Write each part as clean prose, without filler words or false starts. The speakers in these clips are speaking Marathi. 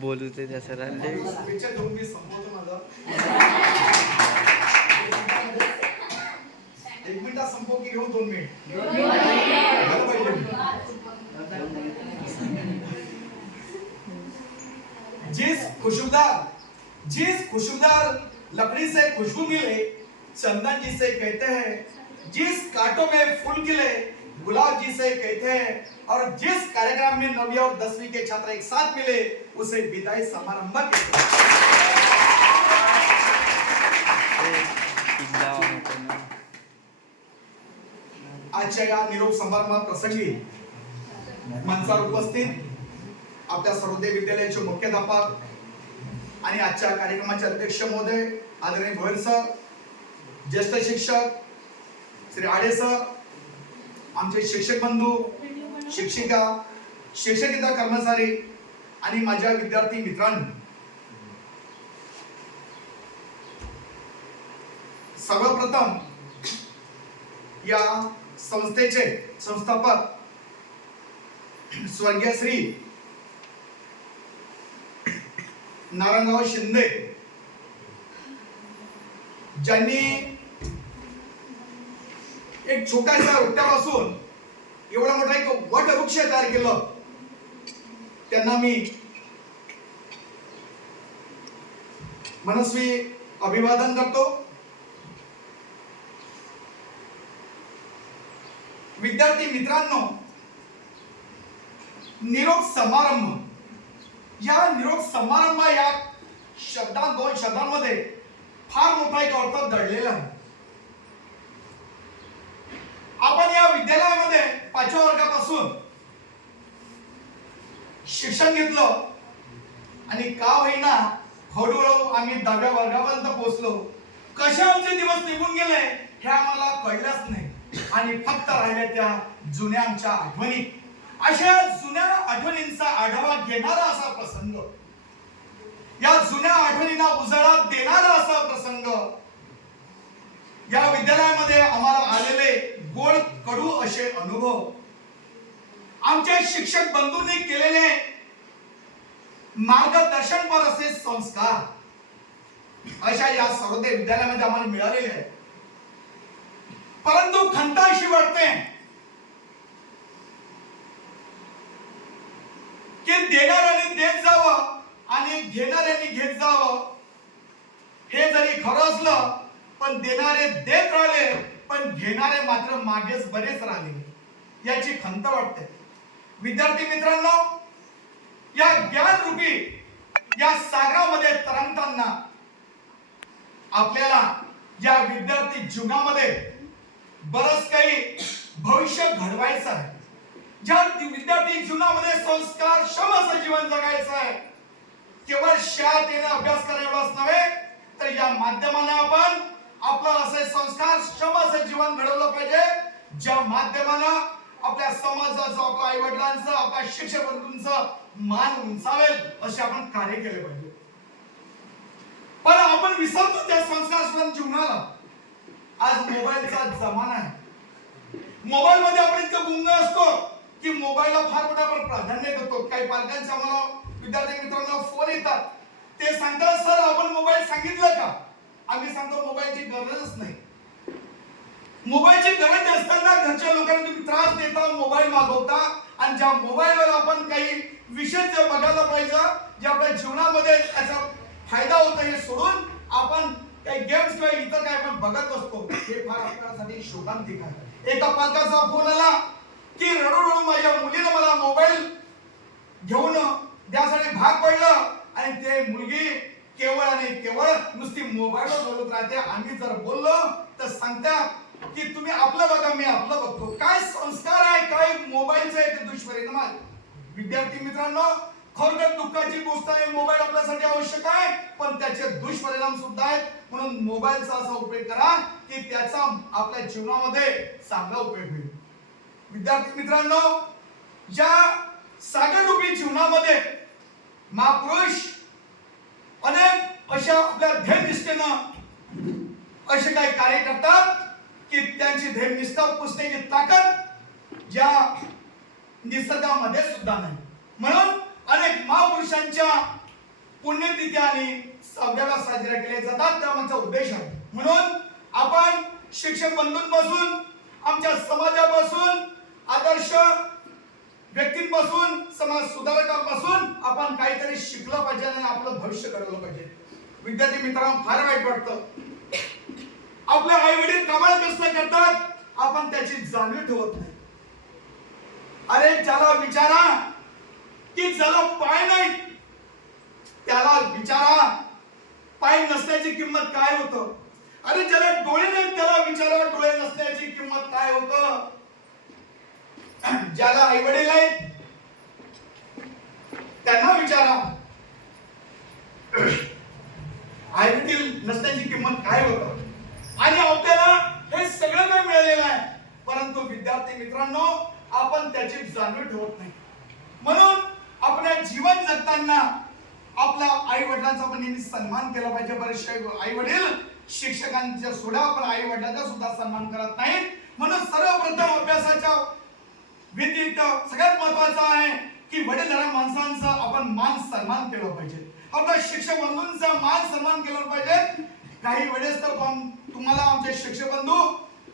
बोलू ते त्या सरांनी शुभेच्छा देऊन मी संपवतो माझा. एक मिनिटात संपव की घेऊ 2 मिनिट झालं पाहिजे. जिस खुशबूदार लकड़ी से खुशबू मिले चंदन जिसे कहते हैं, जिस कांटों में फूल खिले गुलाब जिसे कहते हैं, और जिस कार्यक्रम में 9वीं और 10वीं के छात्र एक साथ मिले उसे विदाई समारंभ कहते हैं. आजच्या या निरोप समारंभ प्रसंगी मंचावर उपस्थित आपल्या सर्वोदय विद्यालयाचे मुख्याध्यापक आणि आजच्या कार्यक्रमाचे अध्यक्ष महोदय आदरणीय गोयल सर, ज्येष्ठ शिक्षक श्री आडे सर, आमचे शिक्षक बंधू, शिक्षिका, शिक्षकेतर कर्मचारी आणि माझ्या विद्यार्थी मित्रांनो, सर्वप्रथम या संस्थेचे संस्थापक स्वर्गीय श्री नारायणराव शिंदे ज्यांनी एक छोट्याशा रोट्यापासून एवढा मोठा एक वटवृक्ष तयार केलं, त्यांना मी मनस्वी अभिवादन करतो. विद्यार्थी मित्रांनो, निरोप समारंभ, या निरोप समारंभ या दोन शब्दांमध्ये फार मोठा एक अर्थ दडलेला आहे. आपण या विद्यालयामध्ये 5व्या वर्गापासून शिक्षण घेतलं आणि का होईना हळूहळू आम्ही 10व्या वर्गापर्यंत पोहोचलो. कसे आमचे दिवस निघून गेले हे आम्हाला कळलंच नाही आणि फक्त राहिल्या त्या जुन्या आमच्या आठवणी. अशा जुन्या आठवणींचा आढावा घेणारा असा प्रसंग, या जुन्या आठवणींना उजाळा देणारा असा प्रसंग या विद्यालयामध्ये आम्हाला आलेले गोड कडू असे अनुभव, आमच्या शिक्षक बंधूंनी केलेले मार्गदर्शनपर असे संस्कार, अशा या सर्वोदय विद्यालयामध्ये आम्हाला मिळालेले आहेत. परंतु खंत अशी वाटते की देणाऱ्याने देत जावं आणि घेणाऱ्यांनी घेत जावं. हे जरी खरं असलं पण देणारे देत राहिले पण घेणारे मात्र मागेच बरेच राहिले, याची खंत वाटते. विद्यार्थी मित्रांनो, या ज्ञान रूपी या सागरामध्ये तरंगताना आपल्याला या विद्यार्थी जीवनामध्ये बरंच काही भविष्य घडवायचं आहे. ज्या विद्यार्थी जीवनामध्ये संस्कार क्षम जीवन जगायचं आहे. केवळ शाळेत येणे अभ्यास करणे एवढंच नव्हे तर या माध्यमाने आपण आपलं असे संस्कार क्षम जीवन घडवलं पाहिजे, ज्या माध्यमानं आपल्या समाजाचं, आपल्या आई वडिलांचं, आपल्या शिक्षक बंधूंचं मान उंचावेल असे आपण कार्य केले पाहिजे. पण आपण विसरतो त्या संस्कार जीवनाला. आज मोबाईलचा जमाना आहे. मोबाईल मध्ये आपण इतकं गुंग असतो की मोबाईलला फार मोठं आपण प्राधान्य देतो. काही पालकांचे आम्हाला विद्यार्थी मित्रांना फोन येतात, ते सांगतात सर आपण मोबाईल सांगितलं का? आम्ही सांगतो मोबाईलची गरजच नाही. मोबाईलची गरज असताना घरच्या लोकांना तुम्ही त्रास देता, मोबाईल मागवता आणि ज्या मोबाईलवर आपण काही विषय जे बघायला पाहिजे, जे आपल्या जीवनामध्ये त्याचा फायदा होतो, हे सोडून आपण काही गेम्स किंवा इतर काय आपण बघत असतो. हे फार आपल्यासाठी शोकांतिक आहे. एका पालकाचा फोन आला की रडू माझ्या मुलीने मला मोबाईल घेऊन द्यासाठी भाग पडलं आणि ते मुलगी केवळ आणि केवळ नुसती मोबाईलवर बोलत राहते. आम्ही जर बोललो तर सांगता की तुम्ही आपलं बघा मी आपलं बघतो. काय संस्कार आहे, काय मोबाईलचा एक दुष्परिणाम आहे. विद्यार्थी मित्रांनो, खरोखर दुःखाची गोष्ट आहे. मोबाईल आपल्यासाठी आवश्यक आहे पण त्याचे दुष्परिणाम सुद्धा आहेत. म्हणून मोबाईलचा असा उपयोग करा की त्याचा आपल्या जीवनामध्ये चांगला उपयोग होईल. विद्यार्थी मित्रांनो, ज्या सागररूपी जीवनामध्ये महापुरुष अनेक अशा आपल्या ध्येय निष्ठेनं असे काही कार्य करतात की त्यांची ध्येय निष्ठा पुसण्याची ताकद या निसर्गामध्ये सुद्धा नाही. म्हणून अनेक महापुरुषांच्या पुण्यतिथ्या आणि सव्याला साजऱ्या केल्या जातात. त्यामागचा उद्देश आहे. म्हणून आपण शिक्षक बंधूंपासून, आमच्या समाजापासून, आदर्श व्यक्तींपासून, समाज सुधारकांपासून आपण काहीतरी शिकलं पाहिजे आणि आपलं भविष्य घडवलं पाहिजे. विद्यार्थी मित्रांनो, फार वाईट वाटतं आपले आई वडील कमाल कष्ट करतात, आपण त्याची जाणीव ठेवत नाही. अरे ज्याला विचारा की ज्याला पाय नाही त्याला विचारा पाय नसण्याची किंमत काय होतं. अरे ज्याला डोळे नाही त्याला विचारा डोळे नसण्याची किंमत काय होतं. ज्याला आई वडील आहेत त्यांना विचारा आई वडील नसण्याची किंमत काय होतं. आणि आपल्याला हे सगळं काही मिळालेलं आहे, परंतु विद्यार्थी मित्रांनो आपण त्याची जाणीव ठेवत नाही. म्हणून आपल्या जीवन जगताना आपल्या आई वडिलांचा आपण नेहमी सन्मान केला पाहिजे. बरेचसे आई वडील शिक्षकांच्या सोडा पण आई वडिलांचा सुद्धा सन्मान करत नाहीत. म्हणून सर्वप्रथम अभ्यासाच्या व्यतिरिक्त सगळ्यात महत्वाचं आहे की वडीलधाऱ्या माणसांचा आपण मान सन्मान केला पाहिजे. आपल्या शिक्षक बंधूंचा मान सन्मान केला पाहिजे. काही वेळेस तर तुम्हाला आमचे शिक्षक बंधू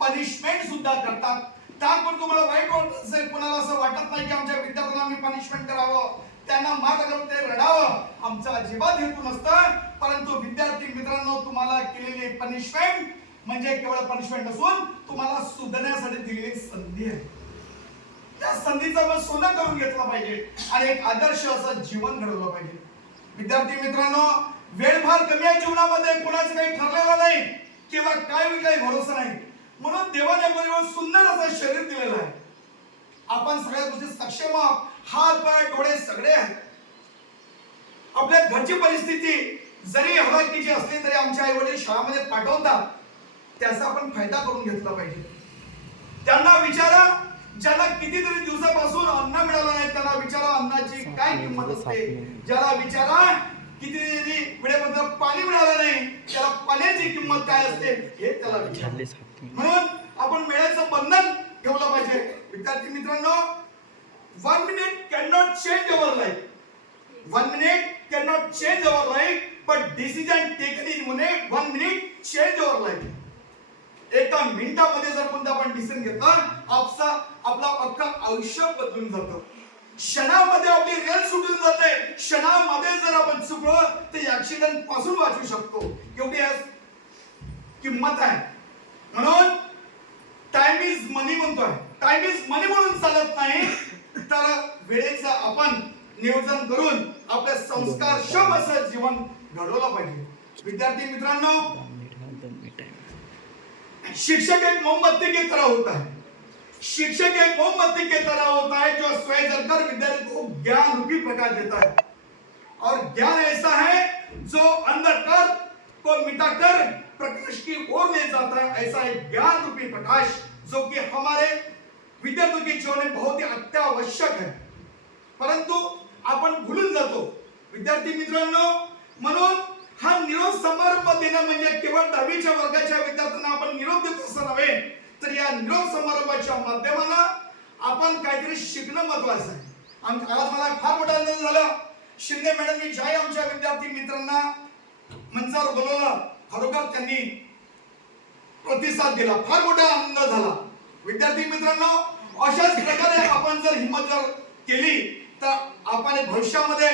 पनिशमेंट सुद्धा करतात. त्यामुळे तुम्हाला वाईट वाटत असेल, कोणाला असं वाटत नाही की आमच्या विद्यार्थ्यांना आम्ही पनिशमेंट करावं, त्यांना मार करून ते रडावं, आमचा अजिबात हेतू नसतं. परंतु विद्यार्थी मित्रांनो तुम्हाला केलेली पनिशमेंट म्हणजे केवळ पनिशमेंट नसून तुम्हाला सुधारण्यासाठी दिलेली संधी आहे. त्या संधीचा आपण सोनं करून घेतला पाहिजे आणि एक आदर्श असं जीवन घडवलं पाहिजे. विद्यार्थी मित्रांनो वेळ फार कमी आहे जीवनामध्ये, कोणाचं काही ठरलेलं नाही किंवा काही भरोसा नाही. म्हणून देवाने आपल्याला सुंदर असं शरीर दिलेलं आहे. आपण सगळ्या गोष्टी सक्षम आहोत, हात पाय डोळे सगळे आहेत. आपल्या घरची परिस्थिती जरी हलाखीची असली तरी आमचे आई वडील शाळेमध्ये पाठवतात, त्याचा आपण फायदा करून घेतला पाहिजे. त्यांना विचारा ज्यांना कितीतरी दिवसापासून अन्न मिळालं नाही त्यांना विचारा अन्नाची काय किंमत असते. ज्याला विचारा कितीतरी वेळेमध्ये पाणी मिळालं नाही त्याला पाण्याची किंमत काय असते हे त्याला विचारा. म्हणून आपण वेळेचं बंधन ठेवलं पाहिजे. विद्यार्थी मित्रांनो 1 minute cannot change our life. 1 minute cannot change our life, but decision taken in 1 minute change our life. एका मिनिटामध्ये जर कोणता आपण डिसिजन घेतला आपला अख्खा आयुष्य बदलून जातं. क्षणामध्ये आपली रेल सुटून जाते. क्षणामध्ये जर आपण चुकलो तर ऍक्सिडेंट पासून वाचू शकतो. एवढी किंमत आहे. म्हणून टाइम इज मनी म्हणतोय. टाइम इज मनी म्हणून चालत नाही तर वेळेचं आपण नियोजन करून आपले संस्कारक्षम असं जीवन घडवलं पाहिजे. विद्यार्थी मित्रांनो शिक्षक एक मोमबत्ती की तरह होता है. शिक्षक एक मोमबत्ती की तरह होता है जो स्वयं जलकर विद्यार्थी को ज्ञान रूपी प्रकाश देता है. और ज्ञान ऐसा है जो अंधकार को मिटाकर प्रकाश की ओर ले जाता है. ऐसा एक ज्ञान रूपी प्रकाश जो कि हमारे विद्यार्थियों के जीवन में बहुत ही अत्यावश्यक है, परंतु आपण भूलून जातो. विद्यार्थी मित्रांनो म्हणून हा निरोप समारंभ देणं म्हणजे केवळ 10वीच्या वर्गाच्या विद्यार्थ्यांना आपण निरोप देतो असं नव्हे, तर या निरोप समारंभाच्या माध्यमानं आपण काहीतरी शिकणं महत्वाचं आहे. आज मला फार मोठा आनंद झाला. शिंदे मॅडमनी ज्या आमच्या विद्यार्थी मित्रांना मंचावर बोलवलं खरोखर त्यांनी प्रतिसाद दिला. फार मोठा आनंद झाला. विद्यार्थी मित्रांनो अशाच प्रकारे आपण जर हिंमत जर केली तर आपण भविष्यामध्ये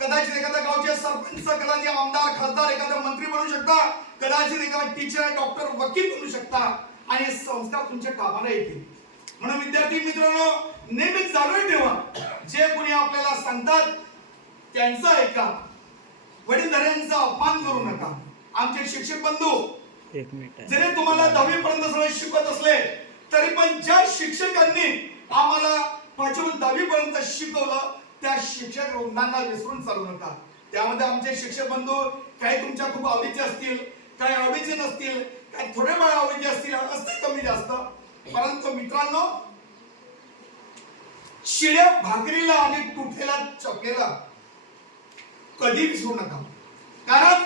कदाचित एखाद्या गावचे सरपंच, कदाचित आमदार, खासदार, एखादा मंत्री बनू शकता, कदाचित एखादा टीचर, डॉक्टर, वकील बनू शकता आणि संस्कार तुमच्या कामाला येतील. म्हणून विद्यार्थी मित्रांनो नेहमीच जाणून ठेवा जे कोणी आपल्याला सांगतात त्यांचं ऐका. वडीलधाऱ्यांचा अपमान करू नका. आमचे शिक्षक बंधू जरी तुम्हाला 10वी पर्यंत सगळे शिकवत असले तरी पण ज्या शिक्षकांनी आम्हाला 5वी 10वी पर्यंत शिकवलं त्या शिक्षक वृंदांना विसरून चालू नका. त्यामध्ये आमचे शिक्षक बंधू काही तुमच्या खूप आवडीचे असतील, काही आवडीचे नसतील, काही थोडे फार आवडीचे असतील, असते कमी जास्त. परंतु मित्रांनो शिळ्या भाकरीला आणि तुटलेला चॉकलेला कधी विसरू नका. कारण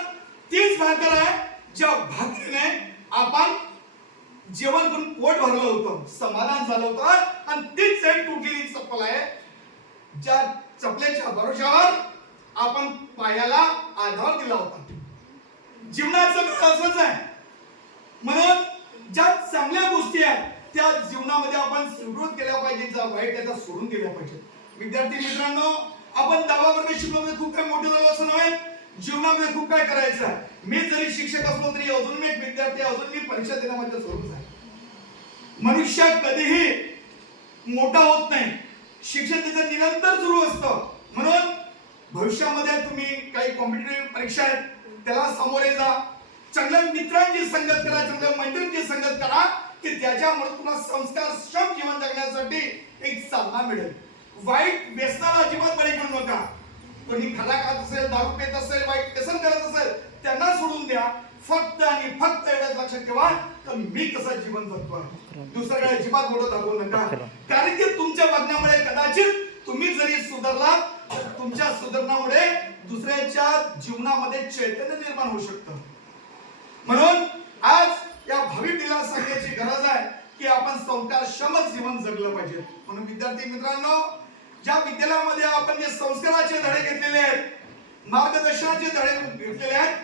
तीच भाकर आहे ज्या भाकरीने आपण जेवण करून पोट भरलं होतं, समाधान झालं होतं, आणि तीच एक तुटलेली चप्पल आहे ज्या चपलेच्या भरोशावर आपण पायाला आधार दिला होता. जीवनाचं असंच आहे. म्हणून ज्या चांगल्या गोष्टी आहेत त्या जीवनामध्ये आपण सुरुवात केल्या पाहिजे, ज्या वाईट त्याचा सोडून दिल्या पाहिजे. विद्यार्थी मित्रांनो, आपण 10वा वर्ग शिकलो म्हणजे खूप काही मोठे झालो असं नव्हे. जीवनामध्ये खूप काय करायचं आहे. मी जरी शिक्षक असलो तरी अजून मी एक विद्यार्थी, अजून मी परीक्षा देण्यामध्ये सोडून आहे. मनुष्य कधीही मोठा होत नाही, शिक्षण त्याचं निरंतर सुरू असतं. म्हणून भविष्यामध्ये तुम्ही काही कॉम्पिटिटिव्ह परीक्षा आहेत त्याला सामोरे जा, चांगल्या मित्रांची संगत करा, चांगल्या मैत्रिणींची संगत करा की त्याच्यामुळे तुम्हाला संस्कारक्षम जीवन जगण्यासाठी एक चालना मिळेल. वाईट व्यसनाला अजिबात बळी पडू नका. कोणी खरा खात असेल, दारू पित असेल, वाईट व्यसन करत असेल त्यांना सोडून द्या. फक्त आणि फक्त एवढंच लक्षात ठेवा तर मी कसं जीवन जगतो, दुसऱ्याकडे अजिबात बोट दाखवू नका. कारण की तुमच्या वागण्यामुळे कदाचित तुम्ही जरी सुधारलात तर तुमच्या सुधारणामुळे दुसऱ्याच्या जीवनामध्ये चैतन्य निर्माण होऊ शकतं. म्हणून आज या भावी पिढीला सांगण्याची गरज आहे की आपण संस्कारक्षमच जीवन जगलं पाहिजे. म्हणून विद्यार्थी मित्रांनो, ज्या विद्यालयामध्ये आपण जे संस्काराचे धडे घेतलेले आहेत, मार्गदर्शनाचे धडे घेतलेले आहेत,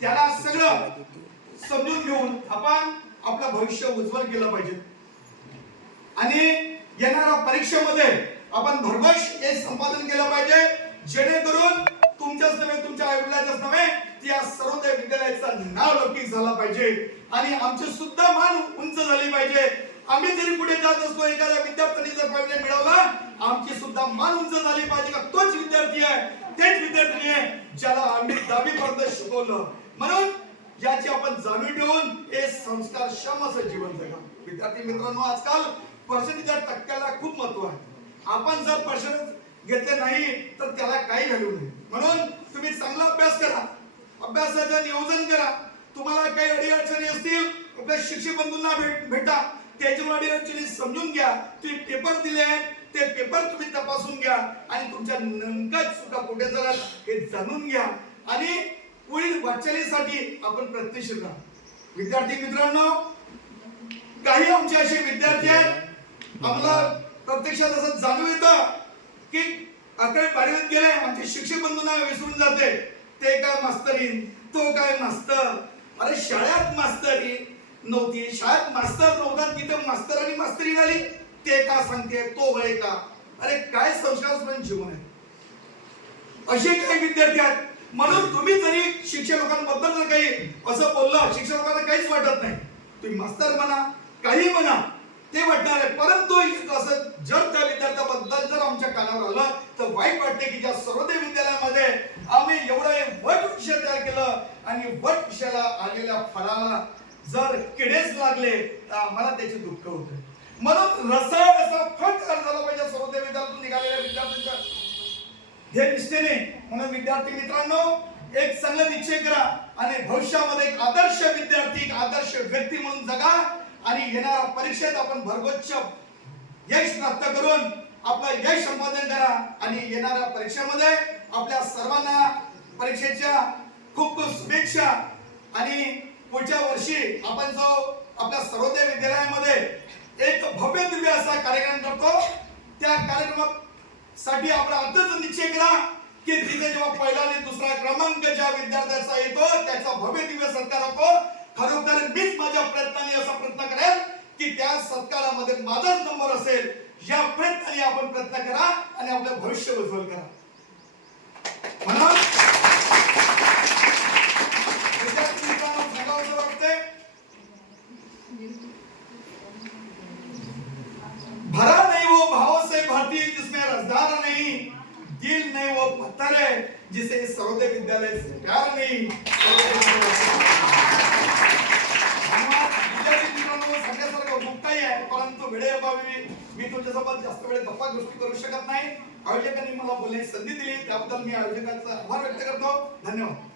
त्याला सगळं समजून घेऊन आपण आपलं भविष्य उज्ज्वल केलं पाहिजे. आणि येणाऱ्या परीक्षेमध्ये आपण भरघोस हे संपादन केलं पाहिजे, जेणेकरून तुमच्याच नव्हे, तुमच्या आईवडिलांच्याच नव्हे, त्या सर्वोदय विद्यालयाचं नाव लौकिक झालं पाहिजे आणि आमची सुद्धा मान उंच झाली पाहिजे. आम्ही जरी पुढे जात असतो, एखाद्या विद्यार्थ्यांनी जर पहिले मिळवला, आमची सुद्धा मान उंच झाली पाहिजे का तोच विद्यार्थी आहे, तेच विद्यार्थी आहे ज्याला आम्ही 10वी पर्यंत शिकवलं. म्हणून याची आपण जाणीव ठेवून हे संस्कारक्षम असं जीवन जगा. विद्यार्थी मित्रांनो, आजकाल पर्सेंटेजच्या टक्क्याला खूप महत्व आहे. आपण जर पर्सेंटेज घेतले नाही तर त्याला काही व्हॅल्यू नाही. म्हणून तुम्ही चांगला अभ्यास करा, अभ्यासाचं नियोजन करा. तुम्हाला काही अडीअडचणी असतील आपल्या शिक्षक बंधूंना भेटा, त्याच्या अडीअडचणी समजून घ्या. तुम्ही पेपर दिले आहेत ते पेपर तुम्ही तपासून घ्या आणि तुमच्या नेमक्या चुका कुठे झाल्या हे जाणून घ्या आणि पुढील वाटचालीसाठी आपण प्रयत्नशील राहा. विद्यार्थी मित्रांनो, काही आमचे असे विद्यार्थी आहेत आम्हाला प्रत्यक्षात असं जाणून येतं की 11वी-12वीत गेले, आमचे शिक्षक बंधूंना विसरून जाते. ते काय मास्तरीन, तो काय मास्तर. अरे शाळेत मास्तरी नव्हती, शाळेत मास्तर नव्हता, तिथं मास्तर आणि मास्तरी झाली. ते का सांगते, तो वय का. अरे काय संस्कारपूर्ण जीवन आहे. असे काही विद्यार्थी आहेत. म्हणून तुम्ही जरी शिक्षक लोकांबद्दल जर काही असं बोललं, शिक्षक लोकांना काहीच वाटत नाही. तुम्ही मास्तर म्हणा, काही म्हणा, ते वाटणार आहे. परंतु असं जर त्या विद्यार्थ्याबद्दल जर आमच्या कानावर आलं तर वाईट वाटते की ज्या सर्वोदय विद्यालयामध्ये आम्ही एवढं वट विषय तयार केलं आणि वट विषयाला आलेल्या फळाला जर किडेच लागले तर आम्हाला त्याचे दुःख होते. म्हणून रसायनाचा फळ तयार झाला पाहिजे सर्वोदय विद्यालयातून निघालेल्या विद्यार्थ्यांच्या हे निष्ठेने. म्हणून विद्यार्थी मित्रांनो, एक चांगला निश्चय करा आणि भविष्यामध्ये एक आदर्श विद्यार्थी, एक आदर्श व्यक्ती म्हणून जगा आणि येणाऱ्या परीक्षेत आपण भरघोस यश प्राप्त करून आपलं यश संपादन करा. आणि येणाऱ्या परीक्षेमध्ये आपल्या सर्वांना परीक्षेच्या खूप खूप शुभेच्छा. आणि पुढच्या वर्षी आपण जो आपल्या सर्वोदय विद्यालयामध्ये एक भव्य दिव्य असा कार्यक्रम करतो, त्या कार्यक्रमासाठी आपण आताच निश्चय करा की तिथे जेव्हा पहिला आणि दुसरा क्रमांक ज्या विद्यार्थ्याचा येतो त्याचा भव्य दिव्य सत्कार होतो. खरोखर मीच माझ्या प्रयत्नाने असा प्रयत्न करेल की त्या सत्कारामध्ये माझाच नंबर असेल. या प्रयत्नाने आपण प्रयत्न करा आणि आपलं भविष्य उज्ज्वल करा. म्हणून विद्यार्थी मित्रांनो, सांगावंसं वाटतंय, भरा नहीं वो भाव से भरती जिसमें रसदार नहीं, दिल नहीं वो पत्थर है जिसे सर्वोदय विद्यालय से प्यार नहीं. परंतु वेळेअभावी मी तुमच्यासोबत जास्त वेळ गप्पा गोष्टी करू शकत नाही. आयोजकांनी मला बोलण्याची संधी दिली त्याबद्दल मी आयोजकांचा आभार व्यक्त करतो. धन्यवाद.